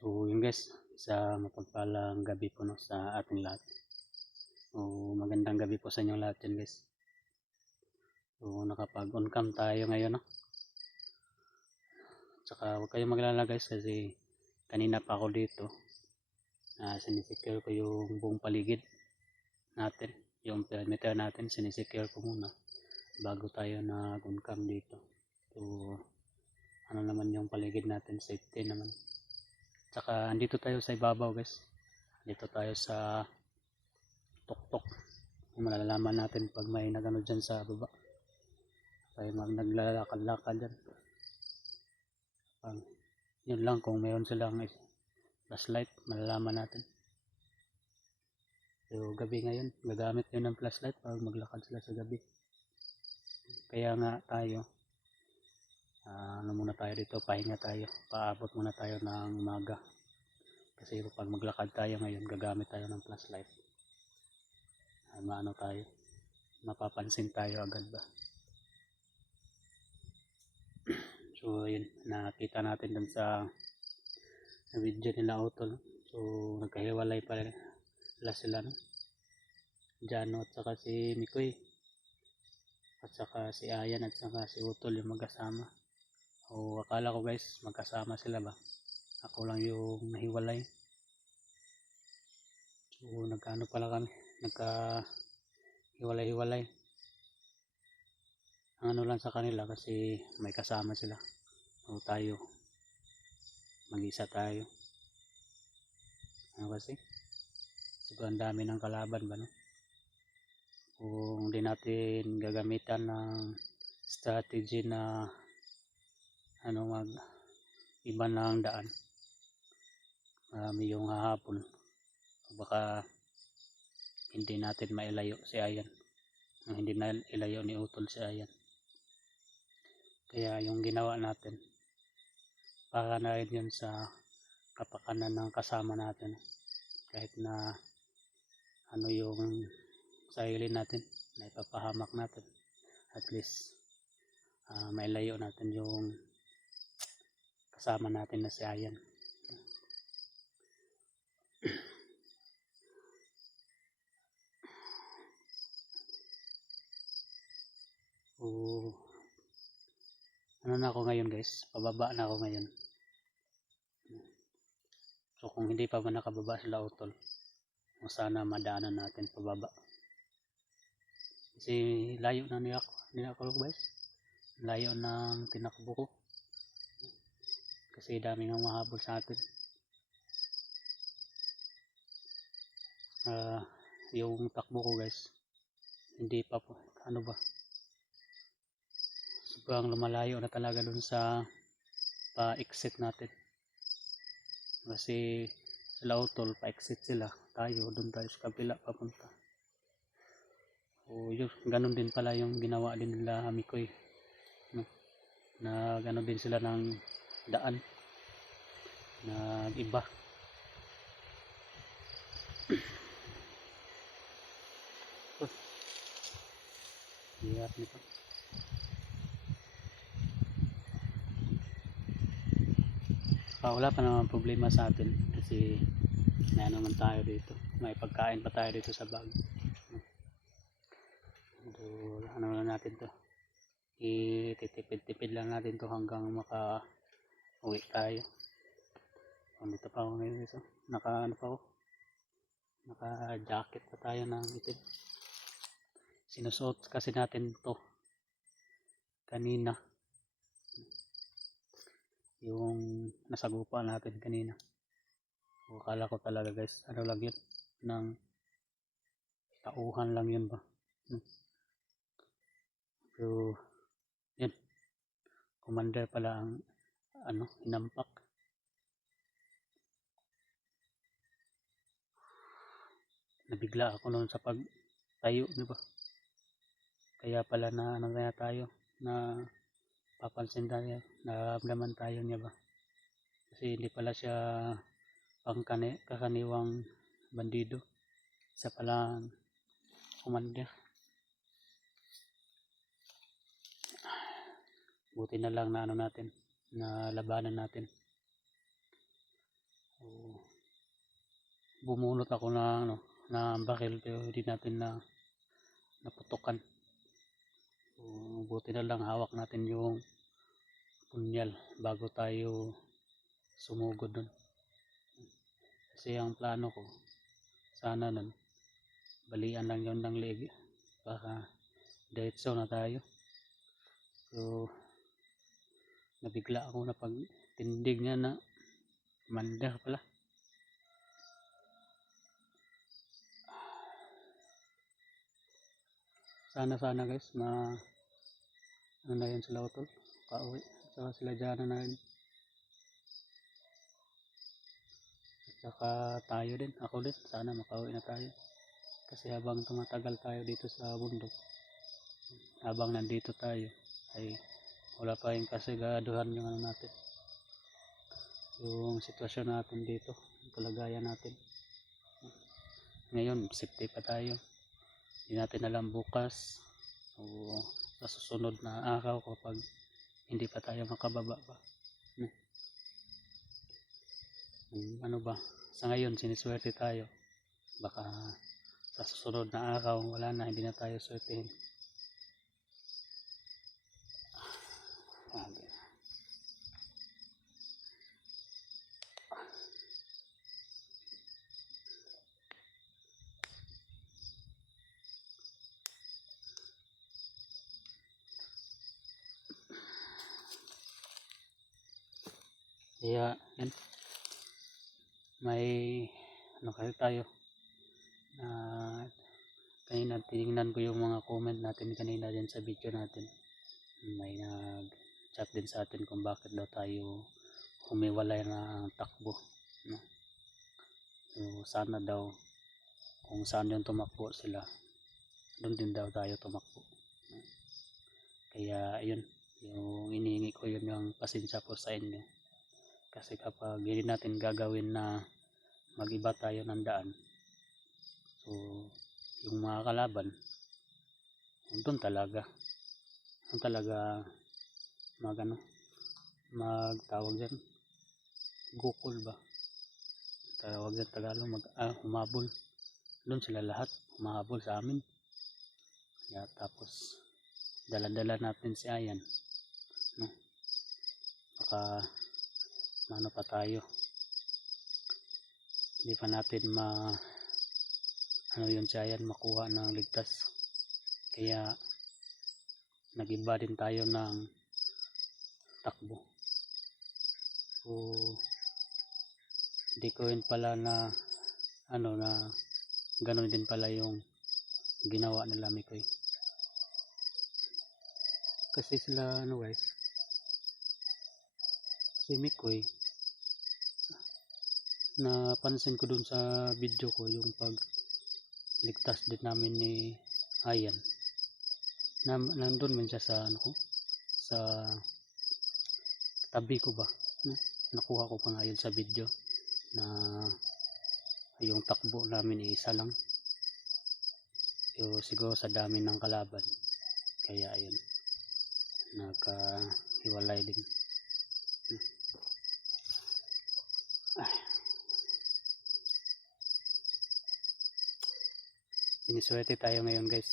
So yun guys, sa mapagpalang gabi po no, sa ating lahat. So magandang gabi po sa inyo lahat yan guys. So nakapag-on cam tayo ngayon no. Tsaka huwag kayong maglala guys kasi kanina pa ako dito. Sinisecure ko yung buong paligid natin. Yung perimeter natin sinisecure ko muna bago tayo nag-on cam dito. So ano naman yung paligid natin, safety naman. Tsaka andito tayo sa ibabaw guys. Dito tayo sa tuktok. Malalaman natin pag may nagano dyan sa baba. Tayo naglalakad-lakad dyan. Yun lang, kung mayroon silang flashlight, malalaman natin. So gabi ngayon, gagamit yun ng flashlight pag maglakad sila sa gabi. Kaya nga tayo, ano muna tayo dito, pahinga tayo. Paabot muna tayo ng umaga. Kasi pag maglakad tayo ngayon, gagamit tayo ng flashlight. Maano tayo, mapapansin tayo agad ba. So yun, nakita natin dun sa video nila Utol. So nagkahiwalay pala sila no? Jano at saka si Mikoy at saka si Ayan at saka si Utol yung magkasama. O akala ko guys magkasama sila ba, ako lang yung nahiwalay. So nagkaano pala kami, nagkahiwalay-hiwalay. Ang ano lang sa kanila kasi may kasama sila. O tayo, mag-isa tayo. Ano kasi sobrang dami ng kalaban ba no? Kung di natin gagamitan ng strategy na ano mag iba ng daan, marami yung hahapon, baka hindi natin mailayo si Ayan, hindi na ilayo ni Utol si Ayan. Kaya yung ginawa natin para na rin yun sa kapakanan ng kasama natin, kahit na ano yung sarili natin na ipapahamak natin, at least mailayo natin yung kasama natin na si Ayan. Ano na ako ngayon guys, pababa na ako ngayon. So kung hindi pa ba nakababa sila Utol, sana madaanan natin pababa. Kasi layo na niya ako guys, layo ng tinakbo ko. Kasi dami nang mahabol sa atin. Yung takbo ko guys, hindi pa po, ano ba, sobrang lumalayo na talaga dun sa pa-exit natin. Kasi sila Utol, pa-exit sila, tayo dun tayo sa kabila papunta. O yun, ganun din pala yung ginawa din nila Mikoy no? Na ganun din sila ng daan, nag-iba. Hirap nito. Wala pa naman problema sa atin kasi may naman tayo dito, may pagkain pa tayo dito sa bag. So, ano lang natin to, ititipid-tipid lang natin to hanggang maka uwi tayo. Dito pa ako ngayon guys, naka jacket pa tayo ng itim. Sinusuot kasi natin to kanina, yung nasagupa natin kanina. Akala ko talaga guys, ano lang yun, ng tauhan lang yun ba. So yun, commander pala ang ano, hinampak. Nabigla ako noon sa pagtayo, di ba? Kaya pala na ano kaya tayo, na papansin tayo, naramdaman tayo niya ba? Kasi hindi pala siya kakaniwang bandido, isa pala commander. Buti na lang na ano natin, na labanan natin. bumunot ako na bakil pero hindi natin naputukan. So, buti na lang hawak natin yung punyal bago tayo sumugod dun. Kasi ang plano ko sana nun balian lang yun ng leg, baka diretso na tayo. So nabigla ako na pag tindig niya na mandar pala. Sana guys ano na yun sila utol, kauwi, saka sila dyan na rin, at saka tayo din, ako din, sana makauwi na tayo. Kasi habang tumatagal tayo dito sa bundok, habang nandito tayo ay wala pa yung kasiguraduhan yung ano natin, yung sitwasyon natin dito, yung kalagayan natin. Ngayon safety pa tayo, hindi natin alam bukas o sa susunod na araw kapag hindi pa tayo makababa pa. Ano ba, sa ngayon siniswerte tayo, baka sa susunod na araw wala na, hindi na tayo swertehin. Kaya yan, may ano kasi tayo na kanina tinignan ko yung mga comment natin kanina din sa video natin, may nag chat din sa atin kung bakit daw tayo humiwalay ng takbo, no? So sana daw kung saan yung tumakbo sila, doon din daw tayo tumakbo, no? Kaya yun, yung inihingi ko yun, yung pasensya po sa inyo. Kasi kapag hindi natin gagawin na mag-iba tayo ng daan, so yung mga kalaban doon talaga magtawag dyan, gukol ba tawag dyan Tagalog, humabol doon sila lahat, humahabol sa amin. Kaya tapos dala-dala natin si Ayan, no? Baka ano pa tayo, hindi pa natin ano yun si Ayan makuha ng ligtas. Kaya nag-iba din tayo ng takbo. So hindi ko yun pala na ganun din pala yung ginawa nila Mikoy. Kasi sila guys, si Mikoy, napansin ko dun sa video ko yung pagligtas din namin ni Ayan, nandun man siya sa tabi ko ba, no? Nakuha ko pa nga yun sa video na yung takbo namin isa lang, pero siguro sa dami ng kalaban kaya ayun nagkahiwalay din. Siniswerte tayo ngayon guys,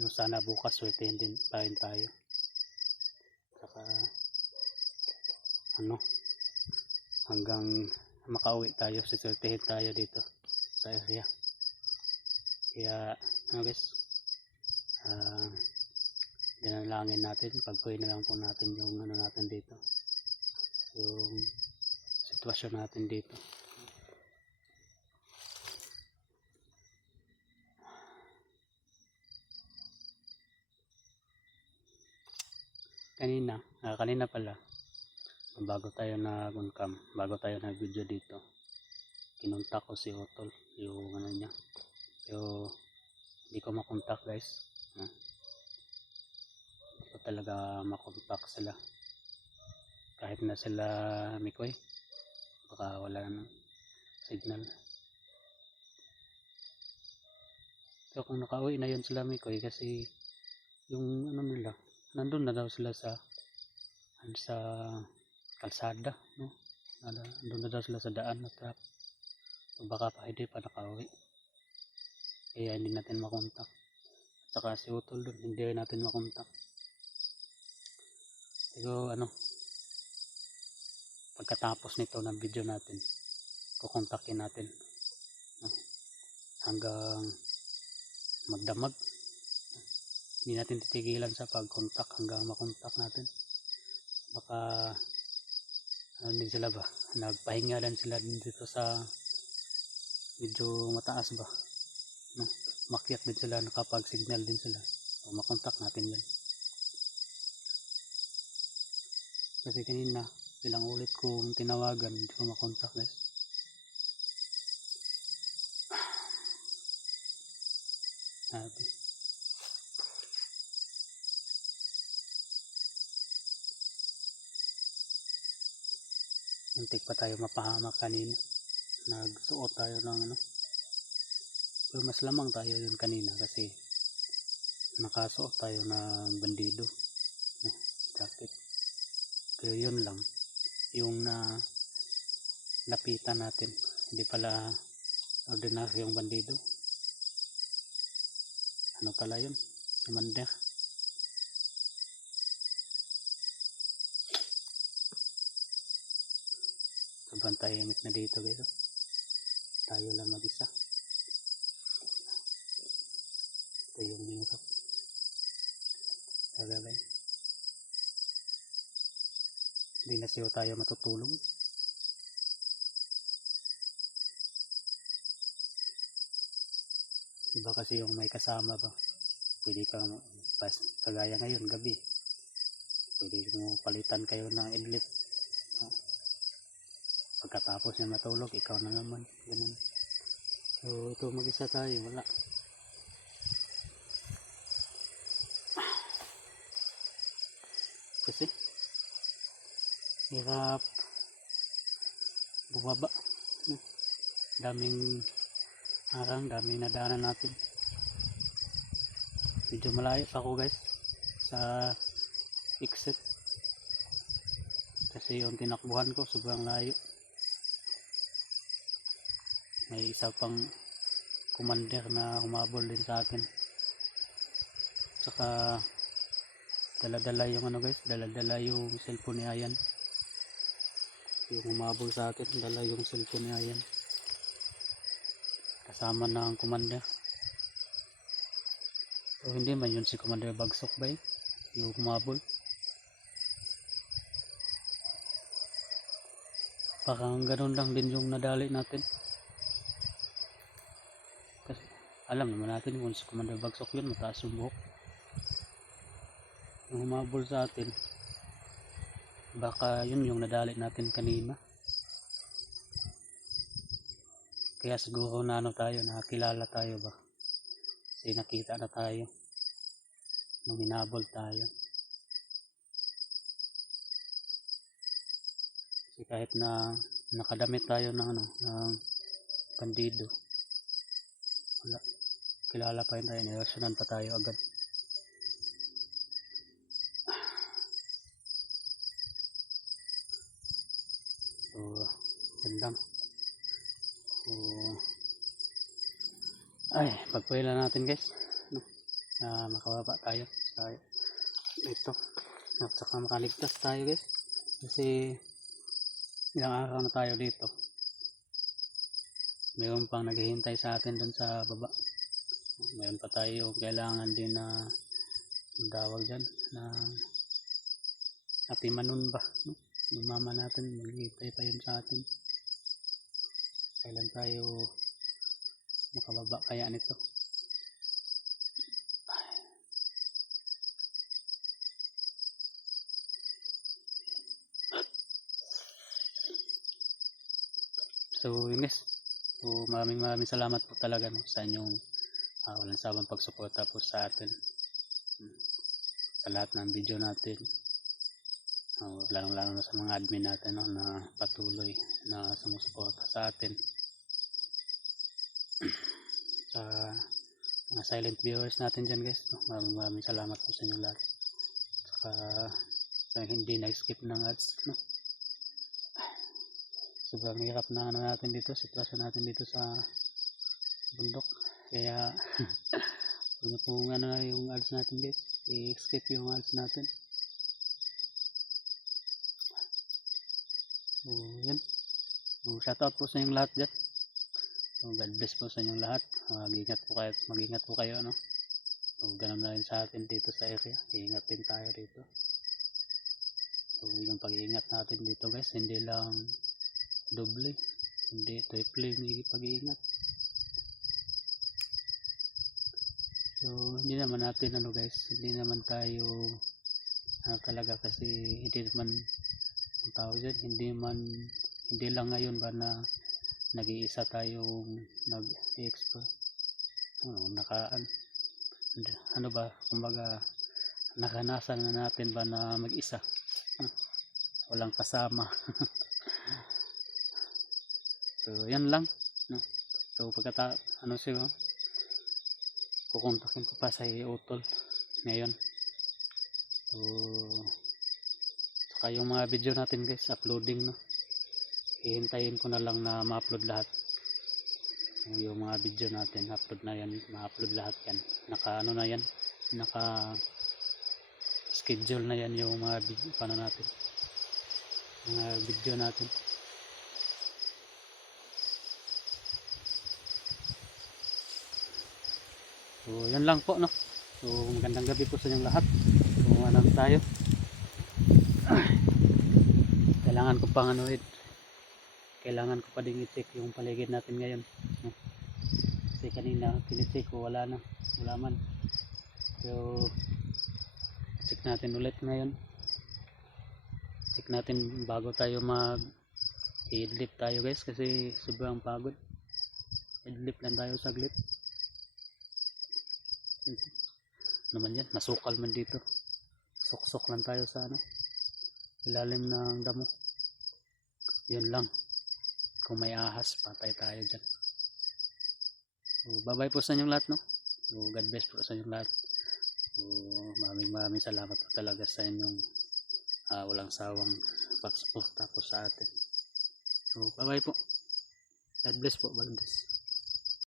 no? Sana bukas swertehin din pa rin tayo, saka hanggang makauwi tayo, siswertehin tayo dito sa area. Kaya guys, dinalangin natin, pagpuin na lang po natin yung natin dito, yung sitwasyon natin dito. Kanina pala, bago tayo nag-video dito, kinuntak ko si Otol, yung niya, pero hindi ko makontak guys, hindi ko talaga makontak sila, kahit na sila Mikoy, baka wala ng signal. So kung nakauwi na yun sila Mikoy, kasi yung nila, nandun na daw sila sa kalsada, no? Nandun na daw sila sa daan, at baka pa hindi pa nakauwi, kaya hindi natin makontak. At saka si Utol dun, hindi natin makontak. Pero pagkatapos nito ng video natin, kukontakin natin, no? Hanggang magdamag. Hindi natin titigilan sa pagkontak hanggang makontak natin. Baka din sila ba, nagpahinga din sila dito sa medyo mataas ba, no? Makyat din sila, nakapag signal din sila, o makontak natin yan. Kasi kanina ilang ulit kong tinawagan, hindi ko makontak guys. Sabi muntik pa tayo mapahamak kanina, nagsuot tayo ng pero mas lamang tayo yun kanina kasi nakasuot tayo ng bandido, no? Jacket. Pero yun lang yung lapitan natin, hindi pala ordinary yung bandido. Pala yun, commander. Sobrang tahimik na dito guys, tayo lang mag-isa. Ito yung mintok kagabay, hindi na siya tayo matutulog. Iba kasi yung may kasama ba, pwede kang kagaya ngayon gabi, pwede mo palitan kayo ng idlip, no? Pagkatapos niya matulog, ikaw na naman, ganun. So ito mag-isa tayo, wala. Kasi hirap bumaba, no? Daming harang, daming nadaanan natin. Medyo malayo pa ako guys sa exit, kasi yung tinakbuhan ko sobrang layo. May isa pang commander na humabol din sa akin, saka dala-dala yung guys, dala-dala yung cellphone ni Ayan. Yung humabol sa akin, dala yung cellphone ni Ayan, kasama ng commander. So hindi man yun si Commander Bagsok ba yung humabol? Parang ganun lang din yung nadali natin, kasi alam naman natin kung si Commander Bagsok yun, mataas yung buhok. Yung humabol sa atin, baka yun yung nadali natin kanina. Kaya siguro na tayo, nakakilala tayo ba, kasi nakita na tayo nung hinabol tayo. Kasi kahit na nakadamit tayo ng ng bandido, wala, kilala pa rin tayo, nirelasyonan pa tayo agad. So yan lang. So ay, pagpailan natin guys, no? Na makababa tayo sa ito, at saka makaligtas tayo guys, kasi ilang araw na tayo dito, mayroon pang naghihintay sa atin dun sa baba. Mayroon pa tayo kailangan din na tawag dyan na atimanon ba, no? Yung mama natin maghihintay pa yun sa atin, kailan tayo makababa kaya nito. So yun guys, so maraming salamat po talaga, no, sa inyong walang sawang pagsuporta po sa atin, sa lahat ng video natin, lalong lalo na sa mga admin natin, no, na patuloy na sumusuporta sa atin, sa mga silent viewers natin dyan guys, no, maraming salamat po sa inyong lahat, saka sa hindi na skip ng ads, no. sobrang hirap na ano natin dito, sitwasyon natin dito sa bundok. Kaya huwag na pong ano na yung ads natin guys, i-skip yung ads natin. So yun, so, shoutout po sa inyong lahat dyan. So, God bless po sa inyong lahat. Mag-ingat po kayo ano. So, ganun na rin sa atin dito sa area, iingat din tayo dito. So, yung pag-iingat natin dito guys, hindi lang doble, hindi triple yung pag-iingat. So hindi naman natin ano guys, hindi naman tayo talaga, kasi hindi naman ang tao dyan, hindi lang ngayon ba na nag-iisa tayong nag-explore, ano ba, kumbaga nakanasan na natin ba na mag-isa, walang kasama. So yan lang no? So siguro kukontakin ko pa sa Utol ngayon. So saka yung mga video natin guys, uploading no, hihintayin ko na lang na ma-upload lahat. Yung mga video natin, upload na yan, ma-upload lahat yan, naka ano na yan, naka schedule na yan yung mga video, mga video natin. So yan lang po no. So magandang gabi po sa inyong lahat. So ano tayo, kailangan ko pang kailangan ko pa din i-check yung paligid natin ngayon no? Kasi kanina kini-check ko, wala man. So check natin ulit ngayon, check natin bago tayo i-idlip tayo guys, kasi sobrang pagod. Idlip lang tayo saglit naman yan, masukal man dito, suksok lang tayo sa ilalim ng damo. Yun lang, kung may ahas patay tayo dyan. So bye bye po sa inyong lahat no. So God bless po sa inyong lahat. So maraming salamat po talaga sa inyong walang sawang pagsuporta po sa atin. So bye bye po, God bless po, God bless.